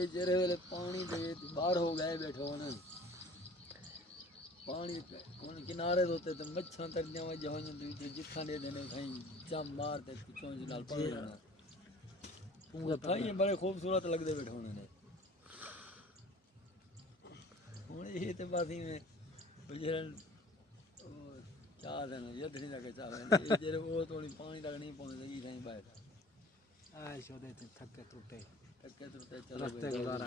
ये जरे वाले पानी दे बाहर हो गए बैठो ना पानी उन किनारे होते तो मच्छा तक जावा जाओ जिथा दे देने कहीं जम मार ते चोंज नाल पड़ लेना पूरा थाई बड़े खूबसूरत लगदे बैठो ने हुन ये ते बात ही में गुजरन चाह देना यदनी तक चाह ये जरे वो थोड़ी पानी तक नहीं पहुंचते ई थाई बाहर आए शोदे थे थके टूटे चलो रास्ते गुजारा